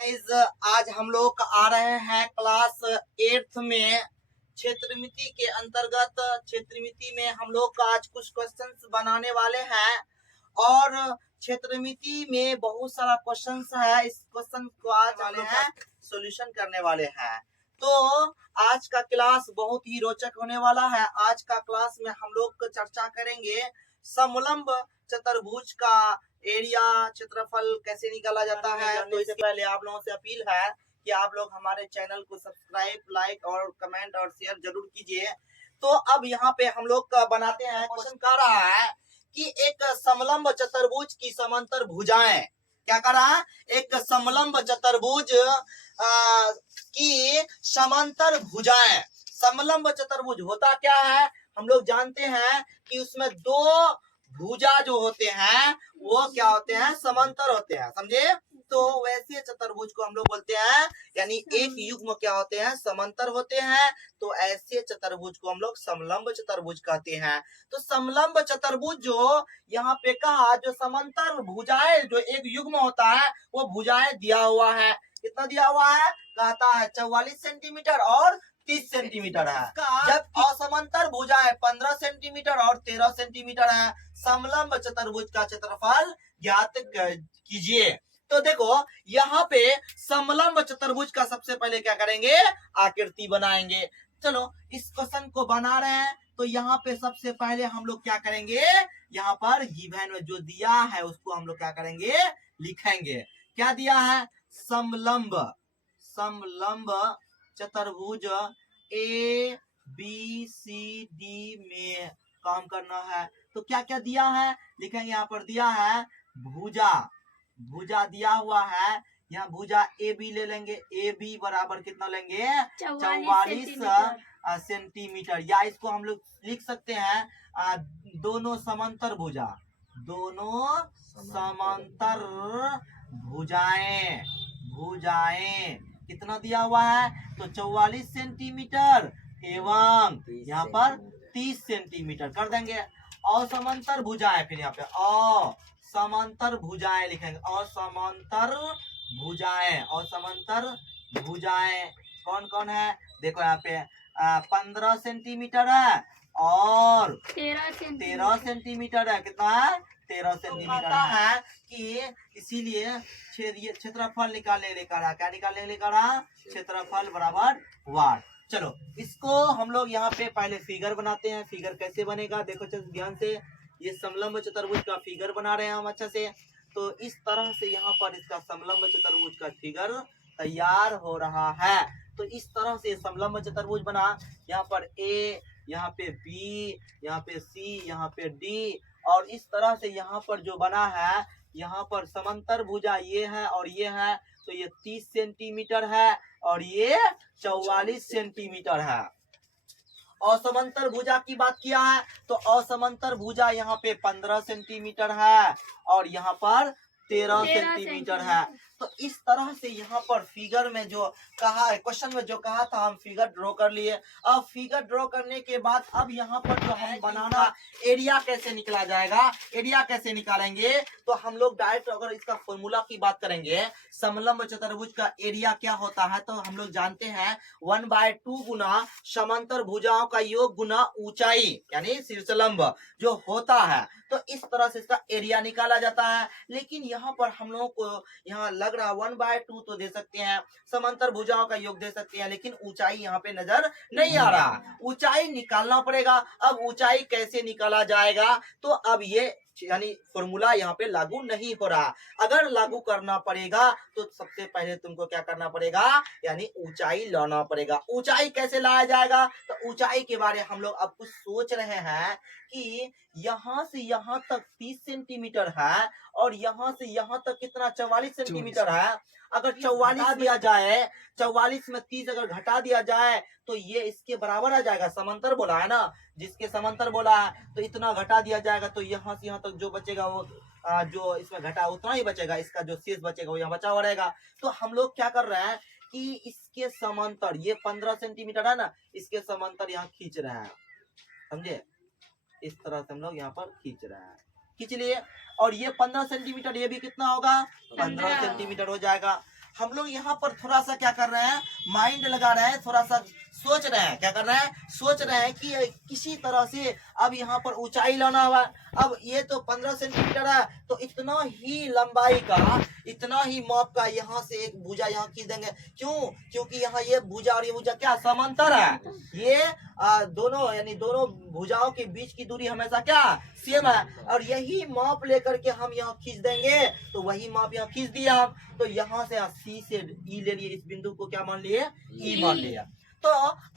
Guys, आज हम लोग आ रहे हैं क्लास 8th में क्षेत्रमिति के अंतर्गत। क्षेत्रमिति में हम लोग आज कुछ क्वेश्चंस बनाने वाले हैं और क्षेत्रमिति में बहुत सारा क्वेश्चंस है। इस क्वेश्चन को आज वाले हैं सॉल्यूशन करने वाले हैं। तो आज का क्लास बहुत ही रोचक होने वाला है। आज का क्लास में हम लोग चर्चा करेंगे समलंब चतुर्भुज का एरिया क्षेत्रफल कैसे निकाला जाता है। तो इससे पहले आप लोगों से अपील है कि आप लोग हमारे चैनल को सब्सक्राइब, लाइक और कमेंट और शेयर जरूर कीजिए। तो अब यहाँ पे हम लोग बनाते हैं। क्वेश्चन कह रहा है कि एक समलंब चतुर्भुज की समांतर भुजाएं, क्या कर रहा है, एक समलंब चतुर्भुज की समांतर भुजाएं। समलंब चतुर्भुज होता क्या है, हम लोग जानते हैं कि उसमें दो भुजा जो होते हैं वो क्या होते हैं, समांतर होते हैं, समझे। तो वैसे चतुर्भुज को हम लोग बोलते हैं, यानी एक युग्म क्या होते हैं, समांतर होते हैं। तो ऐसे चतुर्भुज को हम लोग समलंब चतुर्भुज कहते हैं। तो समलंब चतुर्भुज जो यहाँ पे कहा, जो समांतर भुजाएं जो एक युग्म होता है वो भुजाएं दिया हुआ है। कितना दिया हुआ है, कहता है 44 सेंटीमीटर और 30 सेंटीमीटर है। जब असमांतर भुजाएं 15 सेंटीमीटर और 13 सेंटीमीटर है। समलंब चतुर्भुज का क्षेत्रफल ज्ञात कीजिए। तो देखो यहाँ पे समलंब चतुर्भुज का सबसे पहले क्या करेंगे, आकृति बनाएंगे। चलो इस क्वेश्चन को बना रहे हैं तो यहाँ पे सबसे पहले हम लोग क्या करेंगे, यहाँ पर गिवन में जो दिया है उसको हम लोग क्या करेंगे, लिखेंगे। क्या दिया है, समलंब समलंब चतुर्भुज ए बी सी डी में काम करना है। तो क्या क्या दिया है, लिखेंगे। यहाँ पर दिया है भुजा, भुजा दिया हुआ है। यहाँ भुजा ए बी ले लेंगे। ए बी बराबर कितना लेंगे, 44 सेंटीमीटर। या इसको हम लोग लिख सकते हैं दोनों समांतर भुजा, दोनों समांतर भुजाएं, भुजाएं कितना दिया हुआ है, तो 44 सेंटीमीटर एवं यहाँ पर 30 सेंटीमीटर कर देंगे। असमांतर भुजाएं, फिर यहाँ पे असमांतर भुजाएं लिखेंगे। असमांतर भुजाएं, असमांतर भुजाएं कौन कौन है, देखो यहाँ पे 15 सेंटीमीटर है और 13 सेंटीमीटर है। कितना है, 13 सेंटीमीटर है कि इसीलिए क्षेत्रफल निकालने लेकर आ, क्या निकालने लेकर आ, क्षेत्रफल बराबर वाट। चलो इसको हम लोग यहाँ पे पहले फिगर बनाते हैं। फिगर कैसे बनेगा, देखो ध्यान से। ये समलंब चतुर्भुज का फिगर बना रहे हैं हम अच्छा से। तो इस तरह से यहाँ पर इसका समलंब चतुर्भुज का फिगर तैयार हो रहा है। तो इस तरह से समलंब चतुर्भुज बना। यहाँ पर ए, यहाँ पे बी, यहाँ पे सी, यहाँ पे डी, और इस तरह से यहाँ पर जो बना है, यहाँ पर समांतर भुजा ये है और ये है। तो ये 30 सेंटीमीटर है और ये 44 सेंटीमीटर है। असमांतर भुजा की बात किया है तो असमांतर भुजा यहाँ पे 15 सेंटीमीटर है और यहाँ पर 13 सेंटीमीटर है। तो इस तरह से यहाँ पर फिगर में जो कहा है, क्वेश्चन में जो कहा था, हम फिगर ड्रॉ कर लिए। अब फिगर ड्रॉ करने के बाद अब यहाँ पर जो हम बनाना एरिया कैसे निकला जाएगा, एरिया कैसे निकालेंगे, तो हम लोग डायरेक्ट अगर इसका फॉर्मूला की बात करेंगे, समलंब चतुर्भुज का एरिया क्या होता है, तो हम लोग जानते हैं 1/2 गुना समांतर भुजाओं का योग गुना ऊंचाई, यानी शीर्षलंब जो होता है। तो इस तरह से इसका एरिया निकाला जाता है। लेकिन यहाँ पर हम लोगों को यहाँ लग रहा 1/2 तो दे सकते हैं, समांतर भुजाओं का योग दे सकते हैं, लेकिन ऊंचाई यहाँ पे नजर नहीं आ रहा। ऊंचाई निकालना पड़ेगा। अब ऊंचाई कैसे निकाला जाएगा, तो अब ये यानी फॉर्मूला यहाँ पे लागू नहीं हो रहा। अगर लागू करना पड़ेगा तो सबसे पहले तुमको क्या करना पड़ेगा, यानी ऊंचाई लाना पड़ेगा। ऊंचाई कैसे लाया जाएगा, तो ऊंचाई के बारे हम लोग अब कुछ सोच रहे हैं कि यहाँ से यहाँ तक 30 सेंटीमीटर है और यहाँ से यहाँ तक कितना, 44 सेंटीमीटर है। अगर 44 दिया जाए, 44 में 30 अगर घटा दिया जाए तो ये इसके बराबर आ जाएगा। समांतर बोला है ना, जिसके समांतर बोला है तो इतना घटा दिया जाएगा। तो यहाँ से यहाँ तक जो बचेगा वो जो इसमें घटा उतना ही बचेगा, इसका जो शेष बचेगा वो यहाँ बचा हुआ रहेगा। तो हम लोग क्या कर रहे हैं कि इसके समांतर ये 15 सेंटीमीटर है ना, इसके समांतर यहाँ खींच रहे हैं, समझे। इस तरह से हम लोग यहाँ पर खींच रहे हैं, खींच लिए। और ये 15 सेंटीमीटर, ये भी कितना होगा, 15 सेंटीमीटर हो जाएगा। हम लोग यहाँ पर थोड़ा सा क्या कर रहे हैं, माइंड लगा रहे हैं, थोड़ा सा सोच रहे हैं, क्या कर रहे हैं, सोच रहे हैं कि किसी तरह से अब यहाँ पर ऊंचाई लाना हुआ। अब ये तो 15 सेंटीमीटर है, तो इतना ही लंबाई का, इतना ही माप का यहाँ से एक भुजा यहाँ खींच देंगे। क्यों? क्योंकि यहाँ ये भुजा और ये भुजा क्या समांतर है, ये दोनों यानी दोनों भुजाओं के बीच की दूरी हमेशा क्या सेम है, और यही माप लेकर के हम यहाँ खींच देंगे। तो वही माप यहाँ खींच दिया हम, तो यहाँ से सी से ई ले लिए, इस बिंदु को क्या मान लिए, ई मान लिया। तो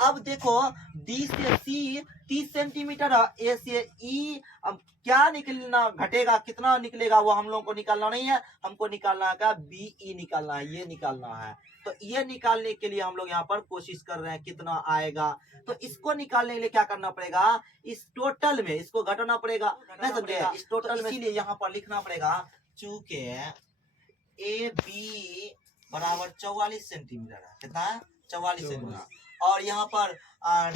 अब देखो डी से सी 30 सेंटीमीटर, ए से ई, अब क्या निकलना घटेगा, कितना निकलेगा वो हम लोगों को निकालना नहीं है, हमको निकालना है बीई निकालना है, ये निकालना है। तो ये निकालने के लिए हम लोग यहाँ पर कोशिश कर रहे हैं कितना आएगा। तो इसको निकालने के लिए क्या करना पड़ेगा, इस टोटल में इसको घटाना पड़ेगा, नहीं समझे, इस टोटल में, इसीलिए यहाँ पर लिखना पड़ेगा चूंकि ए बी बराबर 44 सेंटीमीटर है, कितना है 44 सेंटीमीटर, और यहाँ पर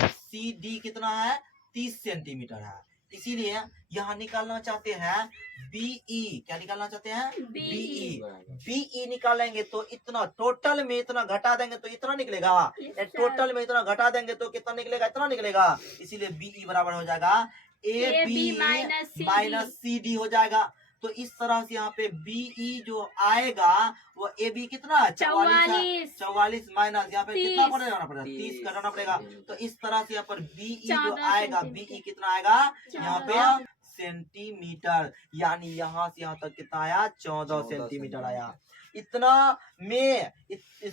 सी डी कितना है 30 सेंटीमीटर है, इसीलिए यहाँ निकालना चाहते हैं बीई, क्या निकालना चाहते हैं बीई। बीई निकालेंगे तो इतना टोटल में इतना घटा देंगे तो इतना निकलेगा, टोटल में इतना घटा देंगे तो कितना निकलेगा, इतना निकलेगा, इसीलिए बीई बराबर हो जाएगा A B minus C D हो जाएगा। तो इस तरह से यहाँ पे बीई जो आएगा वो ए बी कितना 44 माइनस यहाँ पे कितना घटाना पड़ेगा 30 घटाना पड़ेगा। तो इस तरह से यहाँ पर बीई जो आएगा, बीई कितना आएगा यहाँ पे सेंटीमीटर, यानी यहाँ से यहाँ तक कितना आया 14 सेंटीमीटर आया। इतना में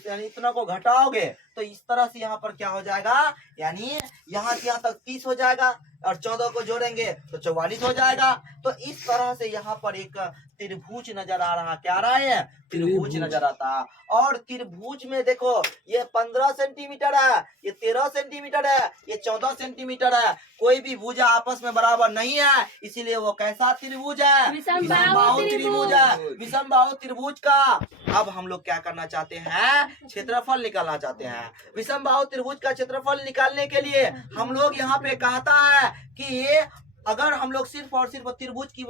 यानी इतना को घटाओगे तो इस तरह से यहाँ पर क्या हो जाएगा, यानी यहाँ से यहाँ तक 30 हो जाएगा और 14 को जोड़ेंगे तो 44 हो जाएगा। तो इस तरह से यहाँ पर एक त्रिभुज नजर आ रहा, क्या आ रहा है, त्रिभुज नजर आता है। और त्रिभुज में देखो ये 15 सेंटीमीटर है, ये 13 सेंटीमीटर है, ये 14 सेंटीमीटर है, कोई भी भुजा आपस में बराबर नहीं है, इसीलिए वो कैसा त्रिभुज है, विषमबाहु त्रिभुज है, विषमबाहु त्रिभुज का। अब हम लोग क्या करना चाहते हैं, क्षेत्रफल निकालना चाहते हैं। विषमबाहु त्रिभुज का क्षेत्रफल निकालने के लिए हम लोग यहाँ पे कहता है कि अगर हम लोग सिर्फ और सिर्फ त्रिभुज की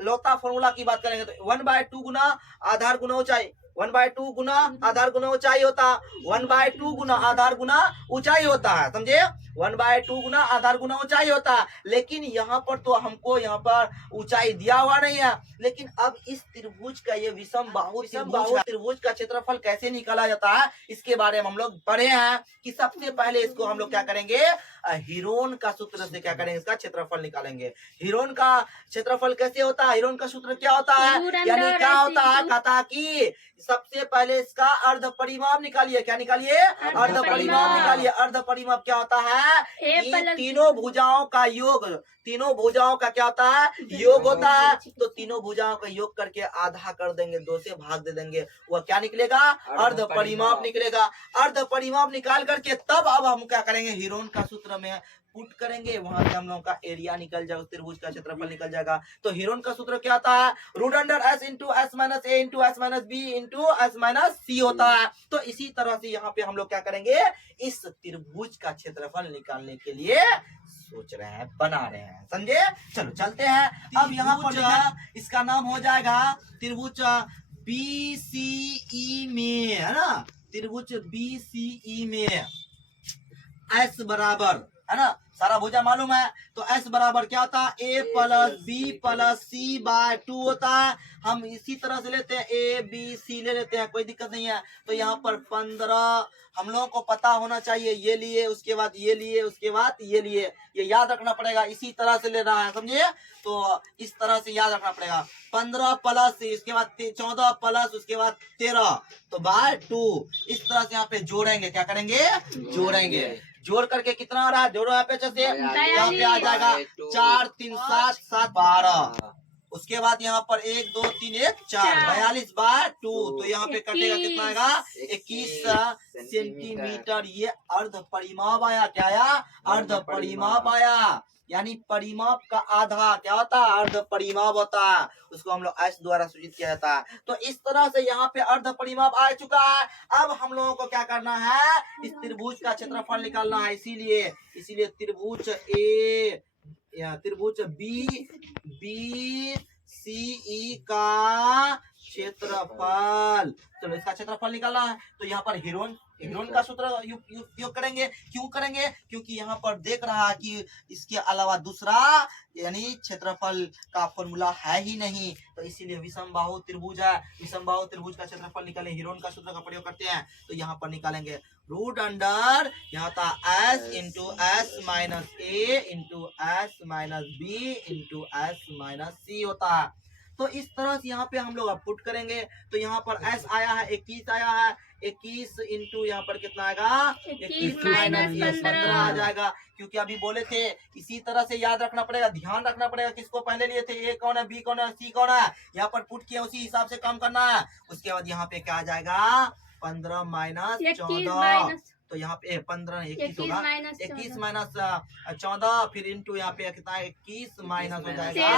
लौता फॉर्मूला की बात करेंगे तो 1/2 गुना आधार गुना ऊंचाई, 1/2 गुना आधार गुना ऊंचाई होता है, 1/2 गुना आधार गुना ऊंचाई होता है, समझे, 1/2 गुना आधार गुना ऊंचाई होता है। लेकिन यहाँ पर तो हमको यहाँ पर ऊंचाई दिया हुआ नहीं है, लेकिन अब इस त्रिभुज का ये विषमबाहु त्रिभुज का क्षेत्रफल कैसे निकाला जाता है इसके बारे में हम लोग पढ़े हैं कि सबसे पहले इसको हम लोग क्या करेंगे, हिरोन का सूत्र से क्या करेंगे, इसका क्षेत्रफल निकालेंगे। हिरोन का क्षेत्रफल कैसे होता है, हिरोन का सूत्र क्या होता है, यानी क्या होता है, कहता कि सबसे पहले इसका अर्ध परिमाप निकालिए, क्या निकालिए, अर्ध परिमाप निकालिए। अर्ध परिमाप क्या होता है, तीनों भुजाओं का योग, तीनों भुजाओं का क्या होता है, योग होता है। तो तीनों भुजाओं का योग करके आधा कर देंगे, 2 से भाग दे देंगे, वह क्या निकलेगा, अर्ध परिमाप निकलेगा। अर्ध परिमाप निकाल करके तब अब हम क्या करेंगे, हिरोन का सूत्र में पुट करेंगे, वहां से हम लोगों का एरिया निकल जाएगा, त्रिभुज का क्षेत्रफल निकल जाएगा। तो हिरोन का सूत्र क्या होता है, root under S into S minus A into S minus B into S minus C होता है। तो इसी तरह से यहाँ पे हम लोग क्या करेंगे, इस त्रिभुज का क्षेत्रफल निकालने के लिए सोच रहे हैं, बना रहे हैं, समझे। चलो चलते हैं। अब यहाँ पर इसका नाम हो जाएगा त्रिभुज BCE में, है ना, त्रिभुज BCE में एस बराबर, है ना, सारा भुजा मालूम है। तो एस बराबर क्या होता है, ए प्लस बी प्लस सी बाय 2 होता है। हम इसी तरह से लेते हैं, ए बी सी ले लेते हैं, कोई दिक्कत नहीं है। तो यहाँ पर 15 हम लोगों को पता होना चाहिए, ये लिए उसके बाद ये लिए उसके बाद ये लिए, ये याद रखना पड़ेगा, इसी तरह से लेना है, समझिए। तो इस तरह से याद रखना पड़ेगा, 15 प्लस इसके बाद 14 प्लस उसके बाद 13 तो बाय 2, इस तरह से यहाँ पे जोड़ेंगे, क्या करेंगे, जोड़ेंगे। जोड़ करके कितना आ रहा है, जोड़ो यहाँ पे अच्छे से, यहाँ पे आ जाएगा 4 3 7 7 12, उसके बाद यहाँ पर 1 2 3 1 4 42/2, तो यहाँ पे कटेगा कितना आएगा, 21 सेंटीमीटर। ये अर्ध परिमाप आया, क्या आया, अर्ध परिमाप आया, यानी परिमाप का आधा क्या होता है, अर्ध परिमाप होता है, उसको हम लोग एस द्वारा सूचित किया जाता है। तो इस तरह से यहाँ पे अर्ध परिमाप आ चुका है। अब हम लोगों को क्या करना है, इस त्रिभुज का क्षेत्रफल निकालना है, इसीलिए त्रिभुज ए या त्रिभुज BCE का क्षेत्रफल। चलो इसका क्षेत्रफल निकालना है, तो यहाँ पर हीरोन का सूत्र उपयोग करेंगे। क्यों करेंगे? क्योंकि यहाँ पर देख रहा है कि इसके अलावा दूसरा यानी क्षेत्रफल का फॉर्मूला है ही नहीं, तो इसीलिए विषमबाहु त्रिभुज है। विषमबाहु त्रिभुज का क्षेत्रफल निकालें, हीरोन का सूत्र का प्रयोग करते हैं, तो यहाँ पर निकालेंगे रूट अंडर यहाँ था s into S minus A into S minus B into S minus C होता है। तो इस तरह से यहाँ पे हम लोग अब पुट करेंगे, तो यहाँ पर s आया है 21 आया है, 21 इंटू यहाँ पर कितना आएगा 21 माइनस 15 आ जाएगा। क्योंकि अभी बोले थे इसी तरह से याद रखना पड़ेगा, ध्यान रखना पड़ेगा किसको पहले लिए थे, ए कौन है, बी कौन है, सी कौन है। यहाँ पर पुट किया उसी हिसाब से काम करना है। उसके बाद यहाँ पे क्या आ जाएगा 15 माइनस 14, तो यहाँ पे 15 21 होगा, 21 माइनस 14 फिर इंटू यहाँ पे कितना 21 माइनस हो जाएगा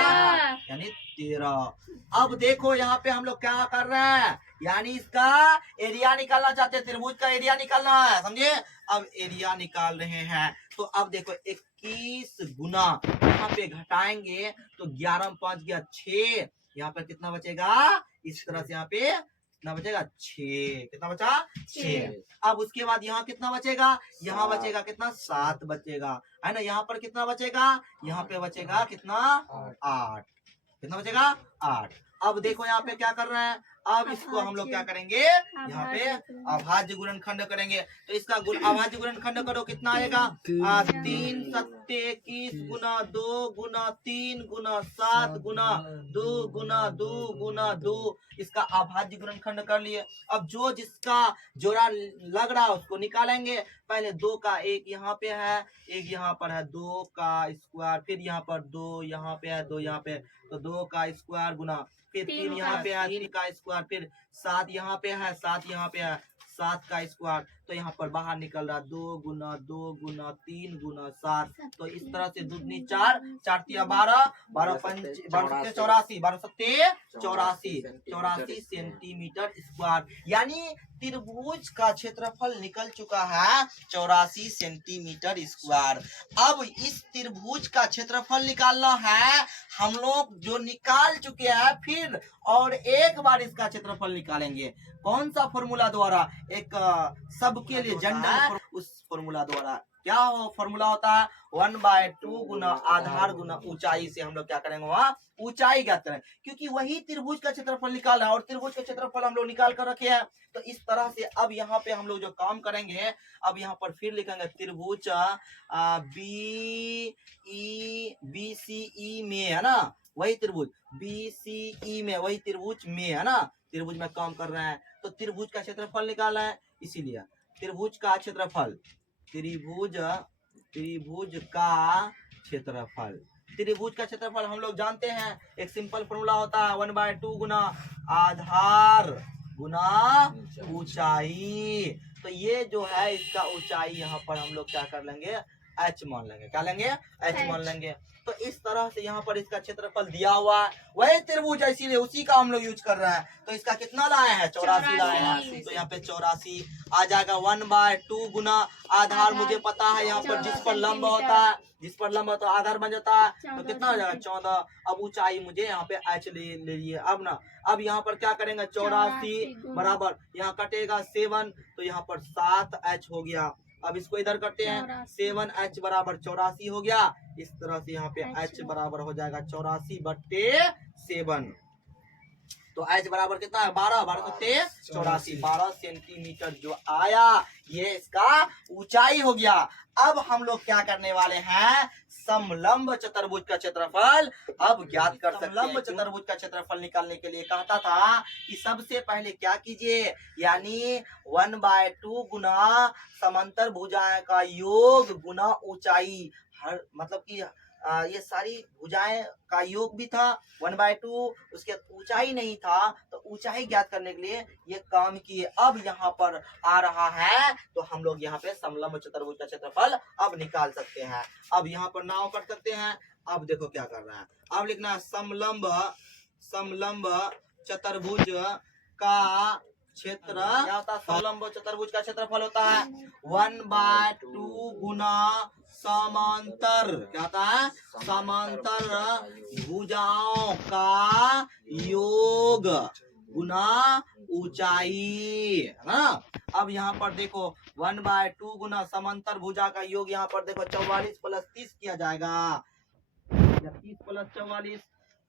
यानी 13। अब देखो यहाँ पे हम लोग क्या कर रहे हैं, यानी इसका एरिया निकालना चाहते हैं, त्रिभुज का एरिया निकालना है, समझे। अब एरिया निकाल रहे हैं, तो अब देखो 21 गुना यहाँ पे घटाएंगे तो 11 5 गया 6, यहाँ पे कितना बचेगा, इस तरह से यहाँ पे कितना बचेगा 6, कितना बचा 6। अब उसके बाद यहाँ कितना बचेगा, यहाँ बचेगा कितना 7 बचेगा, है ना। यहाँ पर कितना बचेगा, यहाँ पे बचेगा कितना 8, कितना बचेगा 8। अब देखो यहाँ पे क्या कर रहे हैं, अब इसको हम लोग क्या करेंगे, यहाँ पे अभाज्य गुणनखंड करेंगे। तो इसका अभाज्य गुणनखंड करो, कितना आएगा 3 7 21 गुना 2 गुना 3 गुना 7 गुना 2 गुना 2 गुना 2, इसका अभाज्य गुणनखंड कर लिए। अब जो जिसका जोड़ा लग रहा है उसको निकालेंगे। पहले 2 का एक यहाँ पे है, एक यहाँ पर है 2 का स्क्वायर, फिर यहाँ पर 2 यहाँ पे है 2 यहाँ पे, तो 2 का स्क्वायर गुना फिर 3 यहाँ पे है 3 का स्क्वायर, फिर 7 यहाँ पे है 7 यहाँ पे है 7 का स्क्वायर, तो यहाँ पर बाहर निकल रहा 2 गुना 2 गुना 3 गुना 7। तो इस तरह से दूनी 4 4 तिया 12 12 पंच 84 12 सत्ते 84 सेंटीमीटर स्क्वायर, यानी त्रिभुज का क्षेत्रफल निकल चुका है 84 सेंटीमीटर स्क्वायर। अब इस त्रिभुज का क्षेत्रफल निकालना है, हम लोग जो निकाल चुके हैं फिर और एक बार इसका क्षेत्रफल निकालेंगे। कौन सा फॉर्मूला द्वारा, एक सबके लिए जनरल उस फॉर्मूला द्वारा। क्या फॉर्मूला होता है 1/2 गुना आधार गुना ऊंचाई से हम लोग क्या करेंगे, वहाँ ऊंचाई ज्ञात करें, क्योंकि वही त्रिभुज का क्षेत्रफल निकालना है और त्रिभुज का क्षेत्रफल हम लोग निकाल कर रखे हैं। तो इस तरह से अब यहाँ पे हम लोग जो काम करेंगे, अब यहाँ पर फिर लिखेंगे त्रिभुज BCE में, है ना, वही त्रिभुज BCE में, वही त्रिभुज में, है ना, त्रिभुज में काम कर रहे हैं। तो त्रिभुज का क्षेत्रफल निकालना है, इसीलिए त्रिभुज का क्षेत्रफल, त्रिभुज का क्षेत्रफल, त्रिभुज का क्षेत्रफल हम लोग जानते हैं, एक सिंपल फॉर्मूला होता है 1/2 गुना आधार गुना ऊंचाई। तो ये जो है इसका ऊंचाई यहाँ पर हम लोग क्या कर लेंगे, h मान लेंगे, क्या लेंगे, h मान लेंगे। तो इस तरह से यहाँ पर इसका क्षेत्रफल दिया हुआ है, वही त्रिभुज है इसीलिए उसी का हम लोग यूज कर रहे हैं। तो इसका कितना लाए हैं 84 लाए हैं, तो यहाँ पे 84 आ जाएगा 1/2 गुना आधार, मुझे पता है यहाँ पर जिस पर लंब होता है, जिस पर लंब होता है आधार बन जाता है, तो कितना हो जाएगा 14। अब ऊंचाई मुझे यहाँ पे h ले लिए। अब ना, अब यहाँ पर क्या करेंगे 84 बराबर यहाँ कटेगा 7, तो यहाँ पर 7h हो गया। अब इसको इधर करते हैं 7h बराबर 84 हो गया। इस तरह से यहाँ पे h बराबर हो जाएगा 84/7। तो h बराबर कितना है 12 12 सत्ते 84, 12 सेंटीमीटर जो आया ये इसका ऊंचाई हो गया। अब हम लोग क्या करने वाले हैं, समलंब चतुर्भुज का क्षेत्रफल अब ज्ञात कर सकते हैं। समलंब चतुर्भुज का क्षेत्रफल निकालने के लिए कहता था कि सबसे पहले क्या कीजिए, यानी 1/2 गुना समांतर भुजाएं का योग गुना ऊंचाई, हर मतलब कि ये सारी भुजाएं का योग भी था 1/2, उसके ऊंचाई नहीं था, तो ऊंचाई ज्ञात करने के लिए ये काम किए। अब यहाँ पर आ रहा है तो हम लोग यहाँ पे समलंब चतुर्भुज का क्षेत्रफल अब निकाल सकते हैं। अब यहाँ पर नाव कर सकते हैं। अब देखो क्या कर रहा है, अब लिखना है समलंब चतुर्भुज का क्षेत्र, क्या होता है समलंब चतुर्भुज का क्षेत्रफल होता है 1/2 गुना समांतर, क्या होता है समांतर भुजाओं का योग गुना ऊंचाई, है ना। अब यहाँ पर देखो 1/2 गुना समांतर भुजा का योग, यहाँ पर देखो 44 + 30 किया जाएगा। 30 + 44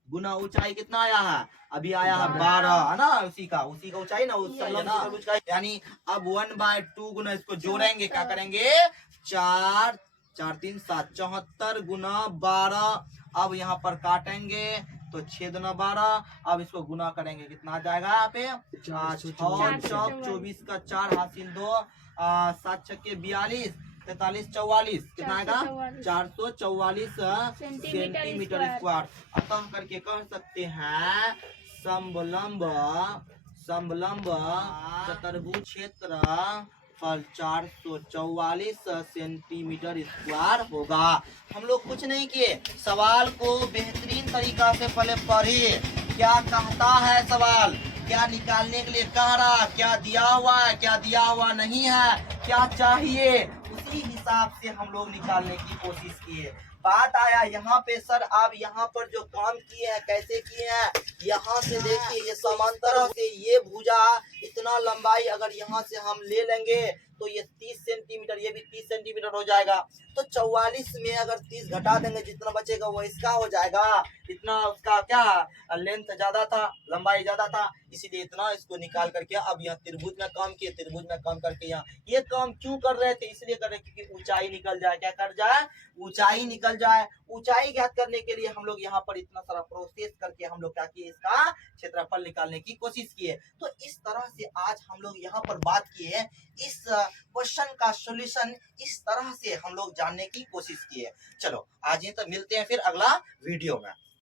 गुना ऊंचाई कितना आया है, अभी आया है 12, है ना। उसी का ऊंचाई ना, ऊंचाई यानी अब 1/2 गुना इसको जोड़ेंगे, क्या करेंगे 4 4 3 7 74 गुना 12। अब यहाँ पर काटेंगे तो 6 दूना 12। अब इसको गुना करेंगे, कितना आ जाएगा यहाँ पे 6 चौक 24 का 4 हासिल 2 7 छक्के 42 43 44 कितना आएगा 444 सेंटीमीटर स्क्वायर। अतः करके कह सकते हैं समलंब चतुर्भुज क्षेत्र पर 444 सेंटीमीटर स्क्वायर होगा। हम लोग कुछ नहीं किए, सवाल को बेहतरीन तरीका से पहले पढ़िए। क्या कहता है सवाल, क्या निकालने के लिए कह रहा, क्या दिया हुआ है, क्या दिया हुआ नहीं है, क्या चाहिए, उसी हिसाब से हम लोग निकालने की कोशिश किए। बात आया यहाँ पे सर, आप यहाँ पर जो काम किए हैं कैसे किए हैं, यहाँ से देखिए ये समांतर से ये भुजा इतना लंबाई अगर यहाँ से हम ले लेंगे तो ये 30 सेंटीमीटर, ये भी 30 सेंटीमीटर हो जाएगा। तो 44 में अगर 30 घटा देंगे जितना बचेगा वो इसका हो जाएगा। इतना उसका क्या लेंथ ज्यादा था, लंबाई ज्यादा था, इसीलिए इतना इसको निकाल करके अब यहाँ त्रिभुज में काम किए। त्रिभुज में काम करके यहाँ ये काम क्यों कर रहे थे, इसलिए कर रहे क्योंकि ऊंचाई निकल जाए। क्या कर जाए, ऊंचाई निकल जाए। ऊंचाई ज्ञात करने के लिए हम लोग यहाँ पर इतना सारा प्रोसेस करके हम लोग क्या किए, इसका क्षेत्रफल निकालने की कोशिश किए। तो इस तरह से आज हम लोग यहाँ पर बात किए, इस क्वेश्चन का सॉल्यूशन इस तरह से हम लोग जानने की कोशिश किए। चलो आज ही तो मिलते हैं फिर अगला वीडियो में।